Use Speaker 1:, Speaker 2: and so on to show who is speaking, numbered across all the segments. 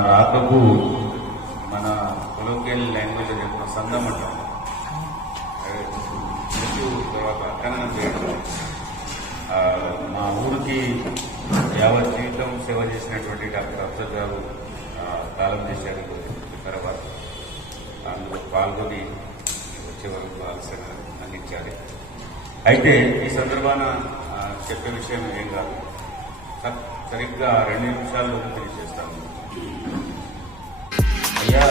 Speaker 1: రాకకు మన colloquial language చెప్పిన సందం అంటాం. తర్వాత చేయడం. మా ఊరికి యావత్ జీవితం సేవ చేసినటువంటి డాక్టర్ అఫ్సర్ గారు కాలం చేశారు తర్వాత. అందులో పాల్గొని వచ్చే వరకు ఆలస్యం అందించాలి. అయితే ఈ సందర్భాన చెప్పే విషయం ఏం కాదు. సరిగ్గా రెండు నిమిషాల్లో తెలియజేస్తాను అయ్యా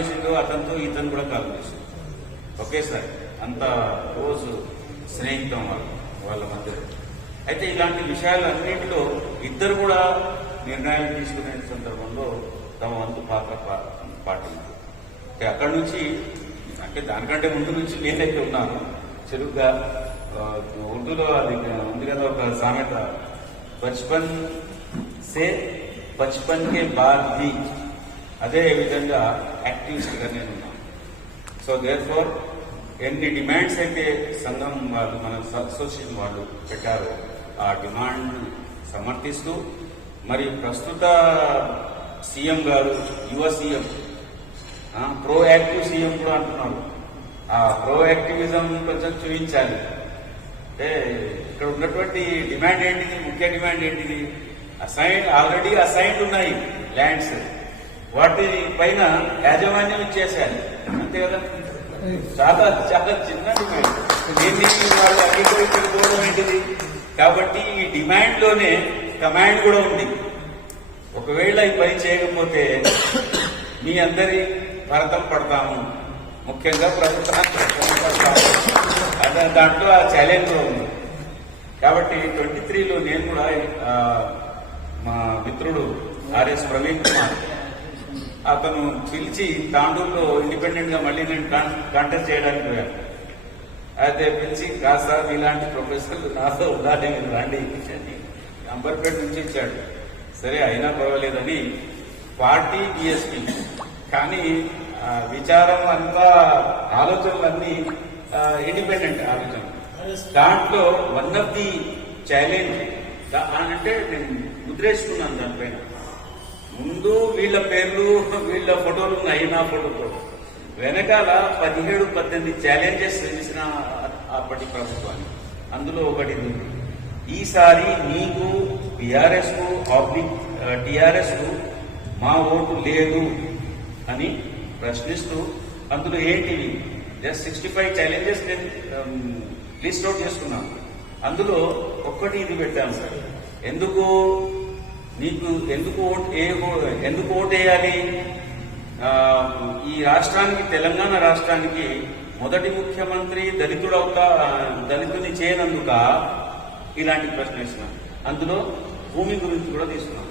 Speaker 1: చేసిండు అతనితో ఇతను కూడా కాలం చేసిండు ఒకేసారి అంత రోజు స్నేహితం వాళ్ళు వాళ్ళ మధ్యలో అయితే ఇలాంటి విషయాలన్నింటిలో ఇద్దరు కూడా నిర్ణయాలు తీసుకునే సందర్భంలో తమ వంతు పాత్ర పా- పాటించారు. అంటే అక్కడి నుంచి అంటే దానికంటే ముందు నుంచి నేనైతే ఉన్నాను చురుగ్గా ఉర్దూలో అది ఉంది కదా ఒక సామెత బచ్పన్ సే బచ్పన్ కే బాద్ బి అదే విధంగా యాక్టివిస్ట్ నేను ఉన్నాను. సో దేర్ ఫోర్ ఎన్ని డిమాండ్స్ అయితే సంఘం వాళ్ళు మన అసోసియేషన్ వాళ్ళు పెట్టారో ఆ డిమాండ్ సమర్థిస్తూ మరి ప్రస్తుత సీఎం గారు యువ సీఎం ప్రో యాక్టివ్ సీఎం కూడా అంటున్నారు. ఆ ప్రో యాక్టివిజం కొంచెం చూపించాలి. అంటే ఇక్కడ ఉన్నటువంటి డిమాండ్ ఏంటిది ముఖ్య డిమాండ్ ఏంటిది? అసైన్ ఆల్రెడీ అసైన్డ్ ఉన్నాయి ల్యాండ్స్. వాటి పైన యాజమాన్యం ఇచ్చేసాను అంతే కదా? చాలా చాలా చిన్న డిమాండ్. దీన్ని వాళ్ళు అంగీకరించకపోవడం ఏంటిది? కాబట్టి ఈ డిమాండ్లోనే కమాండ్ కూడా ఉంది. ఒకవేళ ఈ పని చేయకపోతే మీ అందరి భరతం పడతాము. ముఖ్యంగా ప్రభుత్వానికి దాంట్లో ఆ ఛాలెంజ్ కూడా ఉంది. కాబట్టి ట్వంటీ త్రీలో నేను కూడా మా మిత్రుడు ఆర్ఎస్ ప్రవీణ్ కుమార్ అతను పిలిచి తాండూరులో ఇండిపెండెంట్గా మళ్ళీ నేను కంటెస్ట్ చేయడానికి పోయాను. అయితే పిలిచి కాస్త ఇలాంటి ప్రొఫెసర్లు నాతో ఉండాలి మీరు రండి అంబర్పేట నుంచి ఇచ్చాడు సరే అయినా పర్వాలేదని పార్టీ డిఎస్పీ కానీ ఆ, విచారం అంతా ఆలోచనలన్నీ ఇండిపెండెంట్ ఆలోచన దాంట్లో వన్ ఆఫ్ ది ఛాలెంజ్ అంటే నేను ముద్రేసుకున్నాను దానిపైన. ముందు వీళ్ళ పేర్లు వీళ్ళ ఫోటోలు ఉన్నాయి నా ఫోటోతో వెనకాల పదిహేడు పద్దెనిమిది ఛాలెంజెస్ తెలిసిన అప్పటి ప్రభుత్వానికి అందులో ఒకటి ఉంది ఈసారి నీకు బీఆర్ఎస్కు ఆబ్లిక్ టిఆర్ఎస్కు మా ఓటు లేదు అని ప్రశ్నిస్తూ అందులో ఏంటివి జస్ట్ సిక్స్టీ ఫైవ్ ఛాలెంజెస్ నేను లిస్ట్ అవుట్ చేసుకున్నాను. అందులో ఒక్కటి ఇది పెట్టాను సార్. ఎందుకు నీకు ఎందుకు ఓట్ ఏ ఎందుకు ఓటు వేయాలి? ఈ రాష్ట్రానికి తెలంగాణ రాష్ట్రానికి మొదటి ముఖ్యమంత్రి దళితుడవుతా దళితుని చేయనందుక ఇలాంటి ప్రశ్న వేసినాం అందులో భూమి గురించి కూడా తీసుకున్నాం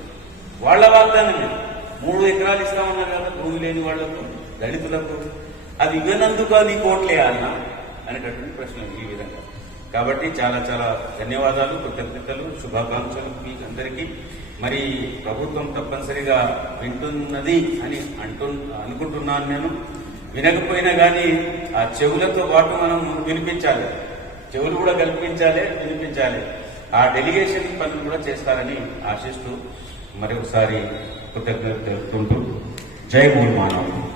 Speaker 1: వాళ్ళ వాగ్దానమే మూడు ఎకరాలు ఇస్తామన్నారు కదా భూమి లేని వాళ్ళకు దళితులకు. అది ఇవ్వనందుక నీకు ఓట్లేయాలనా అనేటటువంటి ప్రశ్న ఈ విధంగా. కాబట్టి చాలా చాలా ధన్యవాదాలు కృతజ్ఞతలు శుభాకాంక్షలు మీకు అందరికీ. మరి ప్రభుత్వం తప్పనిసరిగా వింటున్నది అని అంటు అనుకుంటున్నాను నేను. వినకపోయినా కానీ ఆ చెవులతో పాటు మనం వినిపించాలి. చెవులు కూడా కల్పించాలి వినిపించాలి. ఆ డెలిగేషన్ పనులు కూడా చేస్తారని ఆశిస్తూ మరొకసారి కృతజ్ఞత తెలుపుతుంటూ జై మూల్ మానవ్.